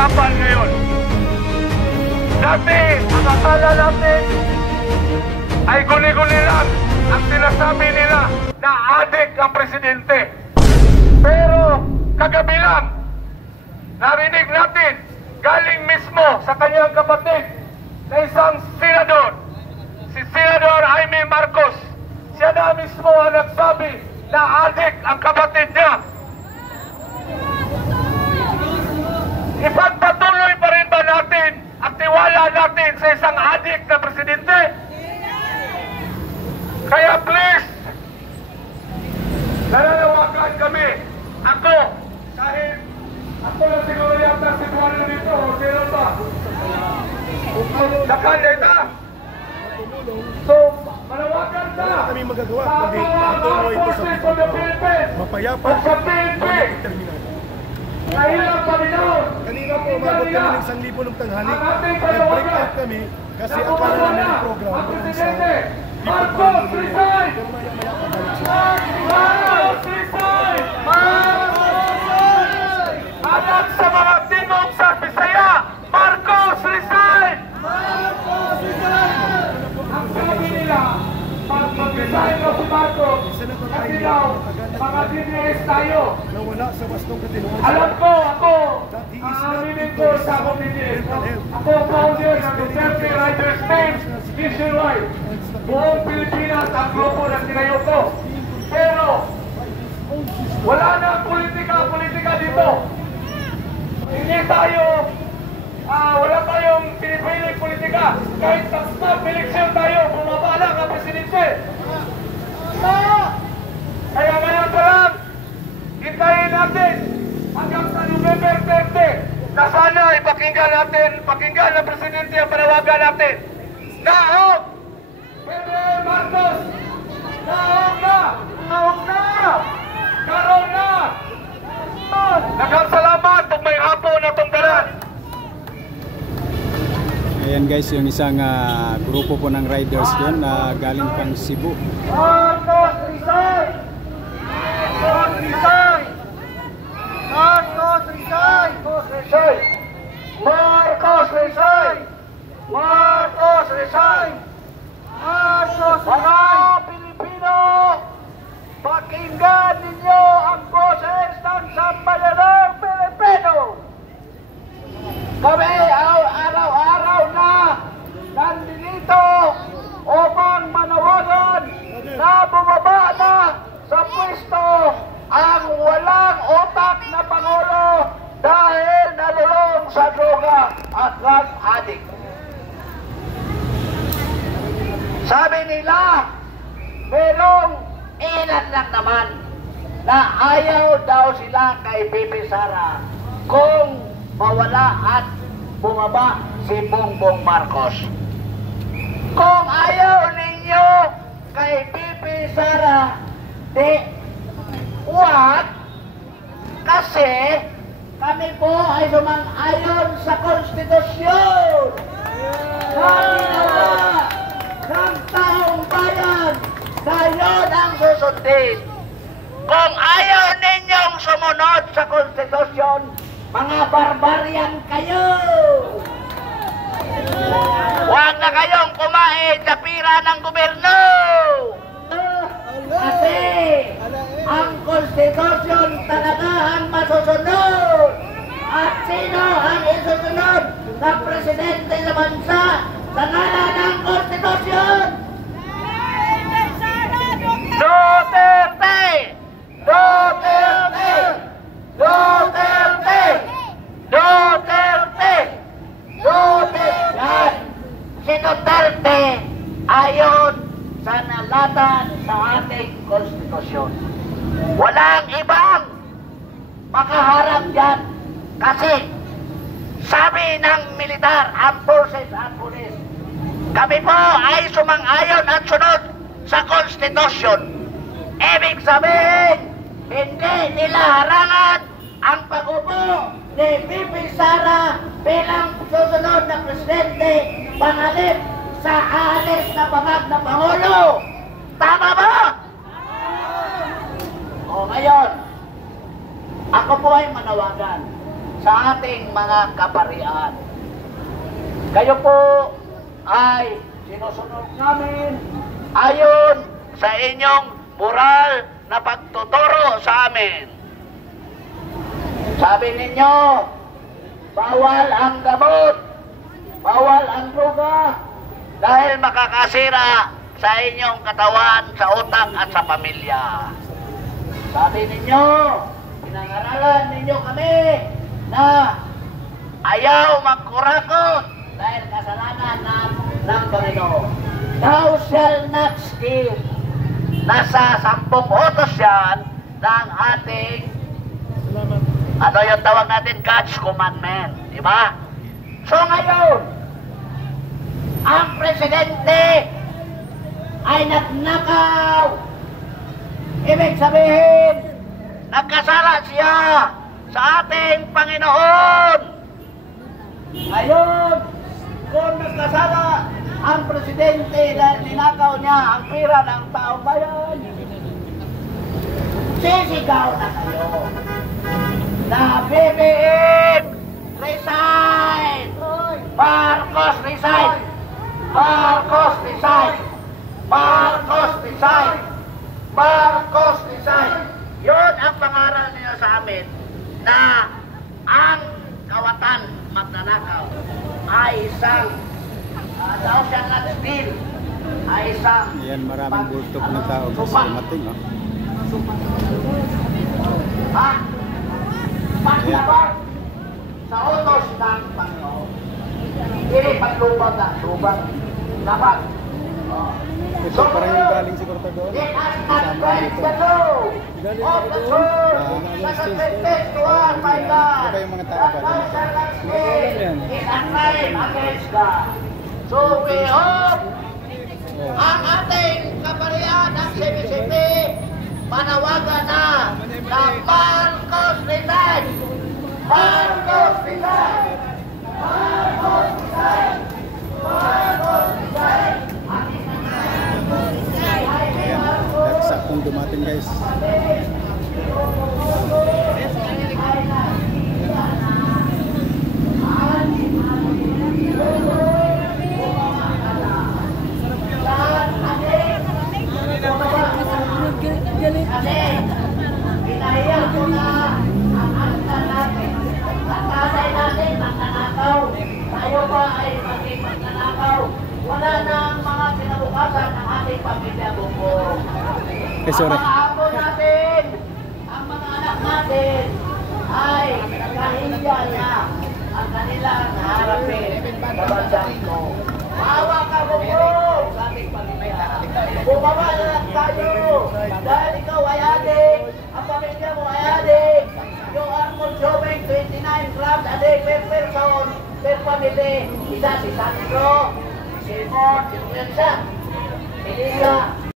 kahirapan ngayon. Dati, ang akala natin ay guni-guni lang ang sinasabi nila na adik ang presidente. Pero kagabi lang, narinig natin galing mismo sa kanyang kapatid na isang senador, si Senador Jaime Marcos. Siya na mismo ang nagsabi na adik ang kapatid niya. Ipagpatuloy pa rin ba natin at tiwala natin sa isang adik na presidente? Kaya please, nananawagan kami. Ako, kahit ako lang siguro yata si Juan dito, o sino ba? Nakandeta. So, manawagan ka. Kami magagawa, kundi matuloy ito sa mapayapa at determinado. Kailang Panginoon. Kanina po, umabot kami ng 1,000 ng tanghali. Nag-break out kami kasi akala namin ang program kung sa Marcos resign! Marcos resign! Marcos resign! Anak sa mga tingog sa Bisaya, Marcos resign! Marcos resign! Ang sabi nila, mag-resign ko si Marcos kasi daw, mga DDS tayo. Nawala sa wastong katinuan. Alam ko, ako, ang lingkod sa akong DDS. Ako ang founder ng Duterte Riders Team nationwide. Buong Pilipinas ang grupo na sinayo ko. Pero, wala na politika dito. Hindi tayo, wala tayong pinipiling politika. Kahit sa snap election tayo, bumaba lang ang presidente. Kaya ngayon pa lang, hintayin natin hanggang sa November 30 na sana pakinggan ng presidente ang panawagan natin. Naog! Ferdinand Marcos! Naog na! Naog na! Karoon na! Nagkasalamat kung may hapon na tunggalan. Ayan guys, yung isang grupo po ng riders yun na galing pang Cebu. Marcos resign! Marcos resign! Marcos resign! Marcos resign! Marcos resign! Marcos resign! Mga Pilipino, pakinggan ninyo ang boses ng sambayanang Pilipino! Kami araw-araw na nandito upang manawagan na bumaba na sa pwesto ang walang utak na Pangulo dahil nalulong sa droga at drug addict. Sabi nila, merong ilan lang naman na ayaw daw sila kay Bibi Sara kung mawala at bumaba si Bongbong Marcos. Kung ayaw ninyo kay Bibi Sara, di wag, kasi kami po ay sumang-ayon sa konstitusyon na ginawa ng taong bayan na yun ang susundin. Kung ayaw ninyong sumunod sa konstitusyon, mga barbarian kayo! Huwag na kayong kumain sa pira ng gobyerno! Kasi ang konstitusyon talaga ang masusunod! At sino ang isusunod na presidente sa bansa sa ngalan ng konstitusyon? Duterte! Duterte! Duterte! Duterte! Duterte! Yan! Si Duterte ayon sa nalatan sa ating konstitusyon. Walang ibang makaharap dyan kasi sabi ng militar, armed forces at police, kami po ay sumang-ayon at sunod sa konstitusyon. Ibig sabihin, hindi nila harangan ang pag-upo ni Bibi Sara bilang susunod na presidente pangalip sa aalis na bangag na Pangulo. Tama ba? O ngayon, ako po ay manawagan sa sa ating mga kaparian. Kayo po ay sinusunod namin ayon sa inyong moral na pagtuturo sa amin. Sabi ninyo, bawal ang gamot, bawal ang droga, dahil makakasira sa inyong katawan, sa utak at sa pamilya. Sabi ninyo, pinangaralan ninyo kami na ayaw magkurakot dahil kasalanan ng Panginoon. Thou shall not steal. Nasa 10 utos yan ng ating, ano yung tawag natin, God's commandment. Diba? So ngayon, ang presidente ay nagnakaw. Ibig sabihin, nagkasala siya sa ating Panginoon. Ngayon, kung nagkasala ang presidente dahil ninakaw niya ang pira ng taong bayan, sisigaw na kayo na BBM resign! Marcos resign! Marcos resign! Marcos resign! Marcos resign! Yun ang pangaral niyo sa amin na ang kawatan magnanakaw ay isang thou shall not steal ay isang Yan, maraming bultok na tao kasi dumating, oh. ha? Paglabag sa utos ng Panginoon. Hindi paglubag na lubag. Labag. Ito parang yung galing si Cortador. Let us advance the law of the church that has been set to us by God. Iba yung mga tao That ba? thou shalt not steal is a crime against God. So we hope ang ating kaparian ng CBCP manawagan na Marcos resign! Marcos resign! Marcos resign! Marcos resign! Ayan, nagsakong dumating, guys. Kasi, pinahiyang ko na ang angkan natin. Ang tatay natin, magnanakaw. Tayo pa ay maging magnanakaw. Wala na ang mga kinabukasan ng ating pamilya bumbong. Ang mga apo natin, ang mga anak natin, ay nagkahiya na ang kanilang harapin sa bansang ito. Maawa ka bumbong sa ating pamilya. Bumaba na lang tayo dahil ikaw ay adik, ang pamilya mo ay adik. You are consuming 29 grams a day per person, per family. Isa si Sandro, si Simon, si Elsa, si Lisa,